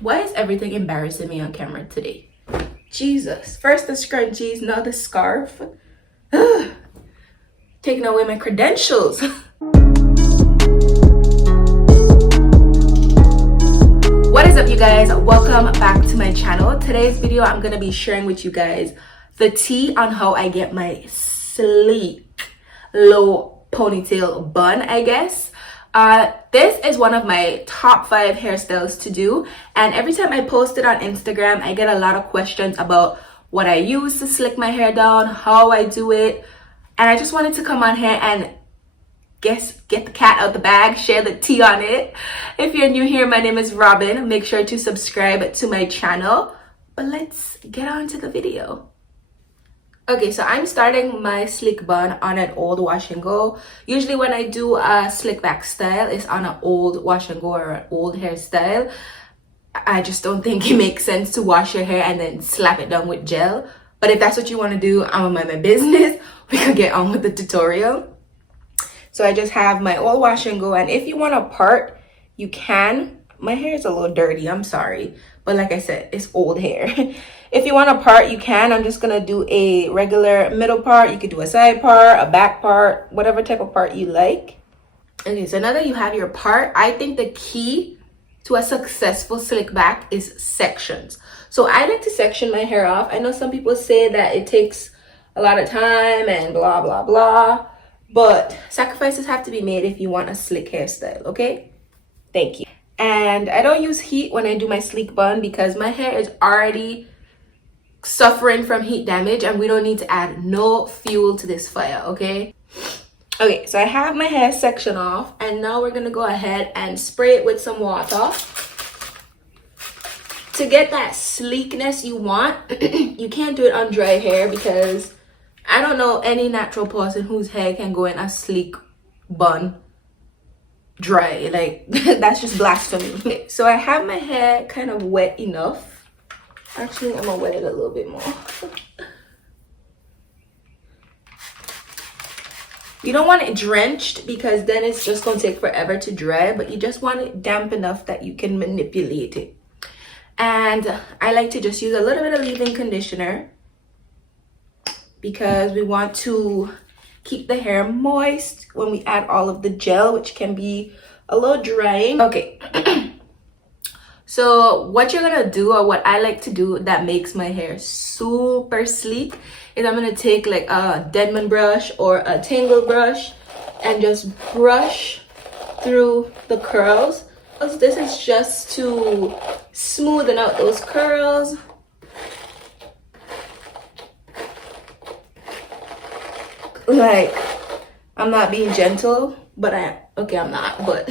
Why is everything embarrassing me on camera today? Jesus. First the scrunchies, now the scarf. Taking away my credentials. What is up, you guys? Welcome back to my channel. Today's video, I'm going to be sharing with you guys the tea on how I get my sleek low ponytail bun, I guess. This is one of my top 5 hairstyles to do, and every time I post it on Instagram, I get a lot of questions about what I use to slick my hair down, how I do it, and I just wanted to come on here and get the cat out the bag, share the tea on it. If you're new here, my name is Robyn. Make sure to subscribe to my channel, but let's get on to the video. Okay, so I'm starting my slick bun on an old wash and go. Usually when I do a slick back style, it's on an old wash and go or an old hairstyle. I just don't think it makes sense to wash your hair and then slap it down with gel. But if that's what you want to do, I'm gonna mind my business. We could get on with the tutorial. So I just have my old wash and go, and if you want to part, you can. My hair is a little dirty, I'm sorry, but like I said, it's old hair. If you want to part, you can. I'm just gonna do a regular middle part. You could do a side part, a back part, whatever type of part you like. Okay, so now that you have your part, I think the key to a successful slick back is sections. So I like to section my hair off. I know some people say that it takes a lot of time and blah blah blah, but sacrifices have to be made if you want a slick hairstyle. Okay, thank you. And I don't use heat when I do my sleek bun because my hair is already suffering from heat damage and we don't need to add no fuel to this fire. Okay, so I have my hair section off, and now we're gonna go ahead and spray it with some water to get that sleekness you want. You can't do it on dry hair because I don't know any natural person whose hair can go in a sleek bun dry. Like, that's just blasphemy. Okay, so I have my hair kind of wet enough. Actually, I'm gonna wet it a little bit more. You don't want it drenched because then it's just gonna take forever to dry, but you just want it damp enough that you can manipulate it. And I like to just use a little bit of leave-in conditioner because we want to keep the hair moist when we add all of the gel, which can be a little drying. Okay. So what you're gonna do, or what I like to do that makes my hair super sleek, is I'm gonna take like a Denman brush or a Tangle brush and just brush through the curls. This is just to smoothen out those curls. Like, I'm not being gentle, but I'm not, but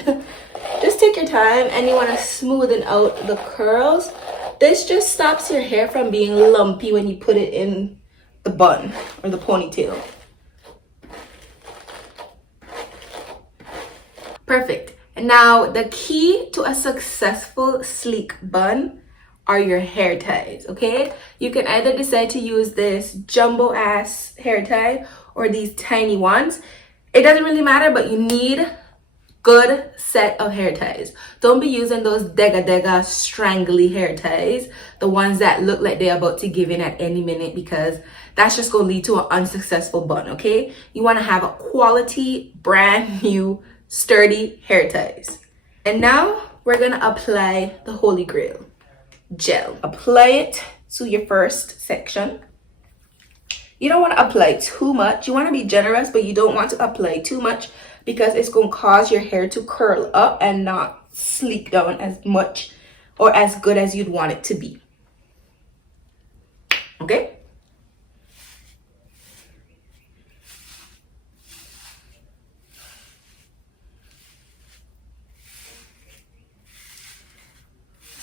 just take your time, and you want to smoothen out the curls. This just stops your hair from being lumpy when you put it in the bun or the ponytail. Perfect. And now the key to a successful sleek bun are your hair ties. Okay, you can either decide to use this jumbo ass hair tie or these tiny ones. It doesn't really matter, but you need good set of hair ties. Don't be using those dega strangly hair ties, the ones that look like they're about to give in at any minute, because that's just going to lead to an unsuccessful bun. Okay, you want to have a quality, brand new, sturdy hair ties. And now we're gonna apply the holy grail, gel. Apply it to your first section. You don't want to apply too much. You want to be generous, but you don't want to apply too much because it's going to cause your hair to curl up and not sleek down as much or as good as you'd want it to be. Okay?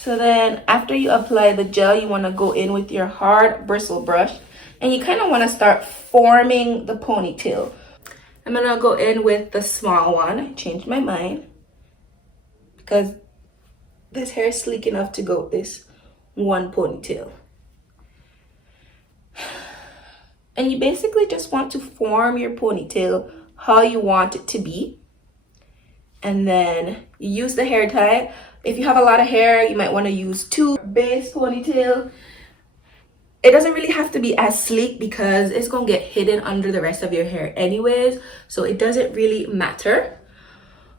So then after you apply the gel, you want to go in with your hard bristle brush, and you kind of want to start forming the ponytail. I'm going to go in with the small one. I changed my mind because this hair is sleek enough to go with this one ponytail. And you basically just want to form your ponytail how you want it to be. And then you use the hair tie. If you have a lot of hair, you might want to use 2 base ponytail. It doesn't really have to be as sleek because it's gonna get hidden under the rest of your hair anyways, so it doesn't really matter.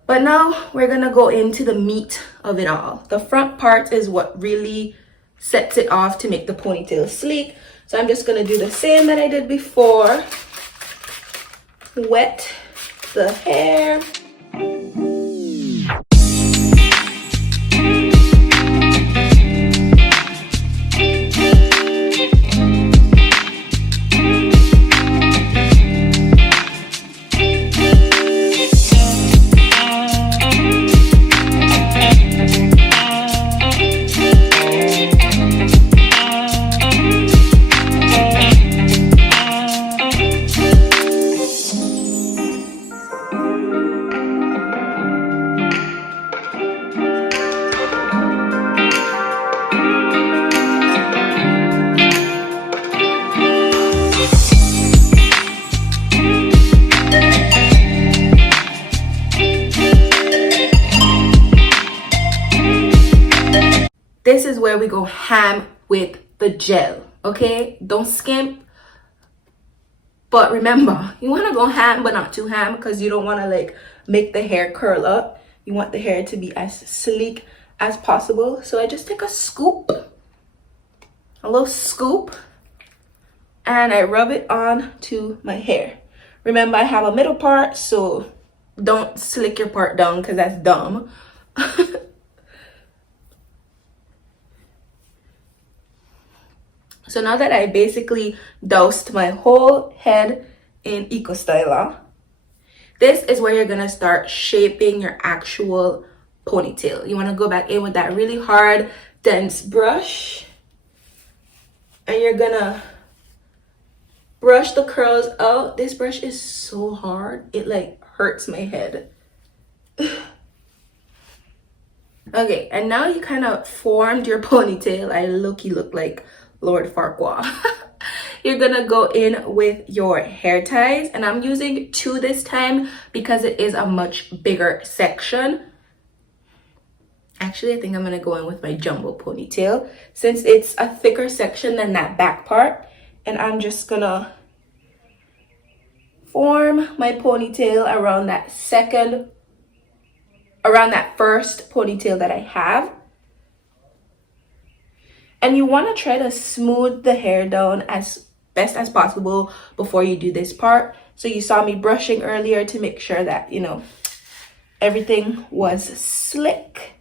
But now we're gonna go into the meat of it all. The front part is what really sets it off to make the ponytail sleek. So I'm just gonna do the same that I did before. Wet the hair. This is where we go ham with the gel, okay? Don't skimp. But remember, you want to go ham, but not too ham, because you don't want to like make the hair curl up. You want the hair to be as sleek as possible. So I just take a scoop, a little scoop, and I rub it on to my hair. Remember, I have a middle part, so don't slick your part down because that's dumb. So now that I basically doused my whole head in Eco Styler, this is where you're gonna start shaping your actual ponytail. You wanna go back in with that really hard, dense brush, and you're gonna brush the curls out. This brush is so hard, it like hurts my head. Okay, and now you kind of formed your ponytail. You look like Lord Farquaad. You're gonna go in with your hair ties, and I'm using 2 this time because it is a much bigger section. Actually, I think I'm gonna go in with my jumbo ponytail since it's a thicker section than that back part, and I'm just gonna form my ponytail around that first ponytail that I have. And you want to try to smooth the hair down as best as possible before you do this part. So you saw me brushing earlier to make sure that, you know, everything was slick,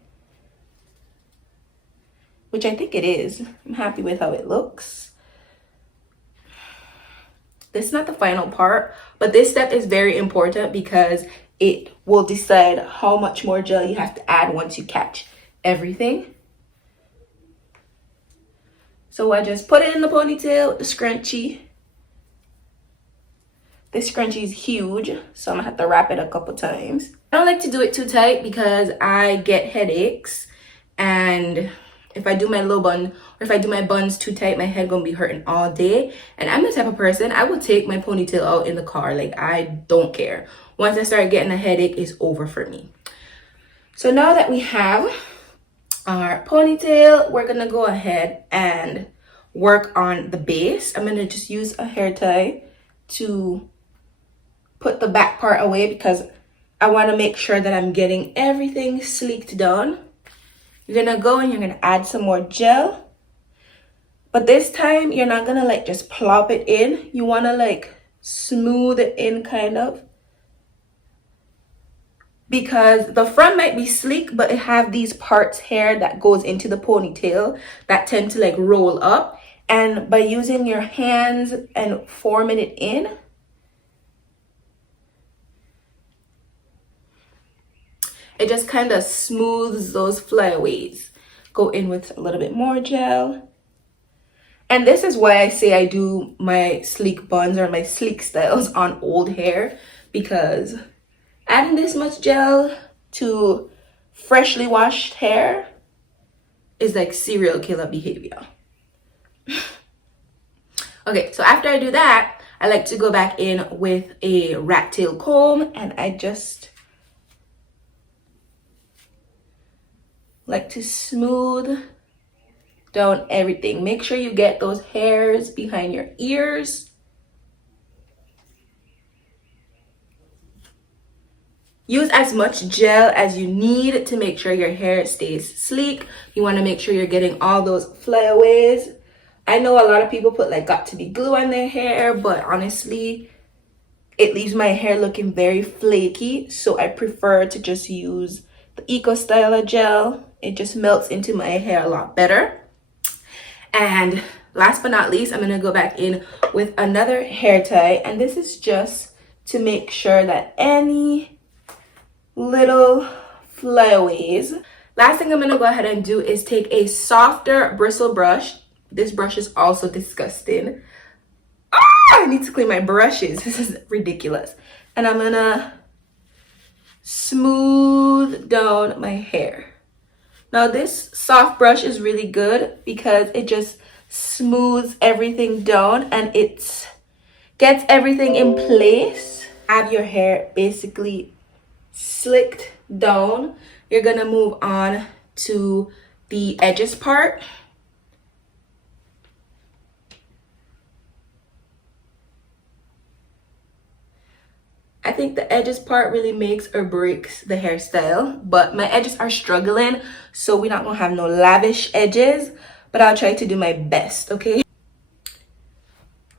which I think it is. I'm happy with how it looks. This is not the final part, but this step is very important because it will decide how much more gel you have to add once you catch everything. So I just put it in the ponytail with the scrunchie. This scrunchie is huge, so I'm gonna have to wrap it a couple times. I don't like to do it too tight because I get headaches, and if I do my low bun or if I do my buns too tight, my head gonna be hurting all day. And I'm the type of person, I will take my ponytail out in the car. Like, I don't care. Once I start getting a headache, it's over for me. So now that we have our ponytail, we're gonna go ahead and work on the base. I'm gonna just use a hair tie to put the back part away because I want to make sure that I'm getting everything sleeked down. You're gonna go and you're gonna add some more gel, but this time you're not gonna like just plop it in. You want to like smooth it in kind of, because the front might be sleek, but it have these parts hair that goes into the ponytail that tend to like roll up, and by using your hands and forming it in, it just kind of smooths those flyaways. Go in with a little bit more gel. And this is why I say I do my sleek buns or my sleek styles on old hair, because adding this much gel to freshly washed hair is like serial killer behavior. Okay, so after I do that, I like to go back in with a rat tail comb, and I just like to smooth down everything. Make sure you get those hairs behind your ears. Use as much gel as you need to make sure your hair stays sleek. You want to make sure you're getting all those flyaways. I know a lot of people put like got to be glue on their hair, but honestly, it leaves my hair looking very flaky. So I prefer to just use the Eco Styler gel. It just melts into my hair a lot better. And last but not least, I'm going to go back in with another hair tie. And this is just to make sure that any little flyaways. Last thing I'm going to go ahead and do is take a softer bristle brush. This brush is also disgusting. I need to clean my brushes. This is ridiculous. And I'm going to smooth down my hair. Now this soft brush is really good because it just smooths everything down and it gets everything in place. Have your hair basically slicked down. You're gonna move on to the edges part. I think the edges part really makes or breaks the hairstyle, but my edges are struggling, so we're not gonna have no lavish edges, but I'll try to do my best, okay?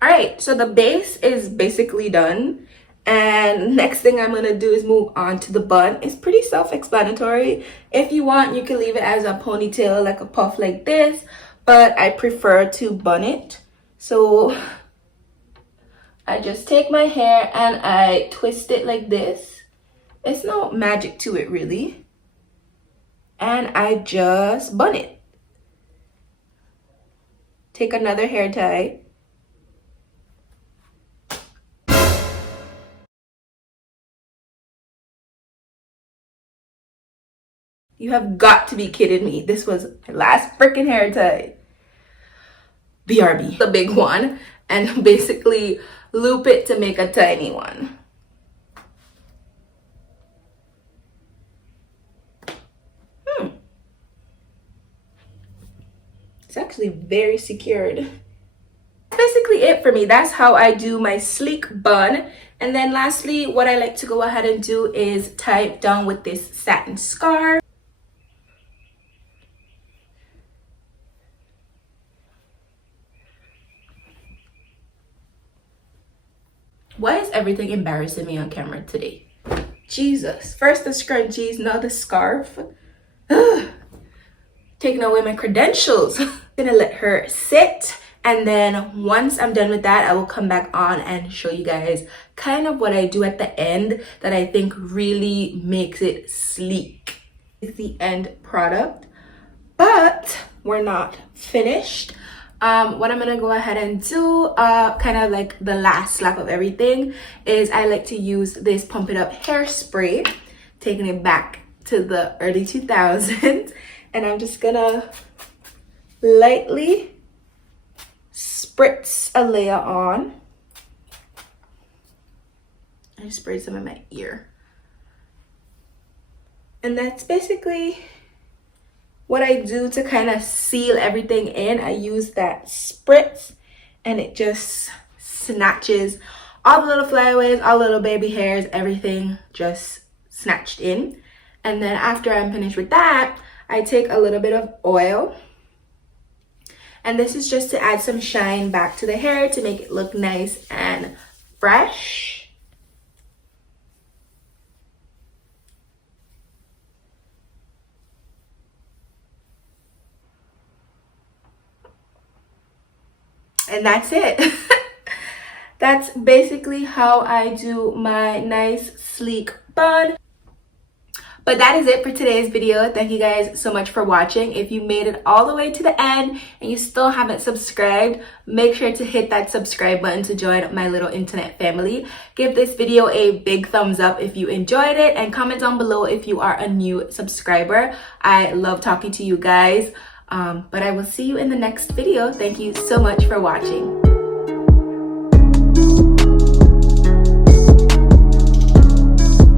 All right, so the base is basically done, and next thing I'm gonna do is move on to the bun. It's pretty self-explanatory. If you want, you can leave it as a ponytail, like a puff like this, but I prefer to bun it. So I just take my hair and I twist it like this. It's no magic to it really. And I just bun it. Take another hair tie. You have got to be kidding me. This was my last freaking hair tie. BRB, the big one. And basically loop it to make a tiny one. It's actually very secured. That's basically it for me. That's how I do my sleek bun. And then lastly, what I like to go ahead and do is tie it down with this satin scarf. Why is everything embarrassing me on camera today? Jesus. First the scrunchies, now the scarf. Taking away my credentials. I'm gonna let her sit, and then once I'm done with that, I will come back on and show you guys kind of what I do at the end that I think really makes it sleek. It's the end product, but we're not finished. What I'm gonna go ahead and do, kind of like the last slap of everything, is I like to use this Pump It Up hairspray, taking it back to the early 2000s, and I'm just gonna lightly spritz a layer on. I sprayed some in my ear, and that's basically what I do to kind of seal everything in. I use that spritz and it just snatches all the little flyaways, all the little baby hairs, everything just snatched in. And then after I'm finished with that, I take a little bit of oil. And this is just to add some shine back to the hair to make it look nice and fresh. And that's it. That's basically how I do my nice sleek bun. But that is it for today's video. Thank you guys so much for watching. If you made it all the way to the end and you still haven't subscribed, make sure to hit that subscribe button to join my little internet family. Give this video a big thumbs up if you enjoyed it, and comment down below if you are a new subscriber. I love talking to you guys. But I will see you in the next video. Thank you so much for watching.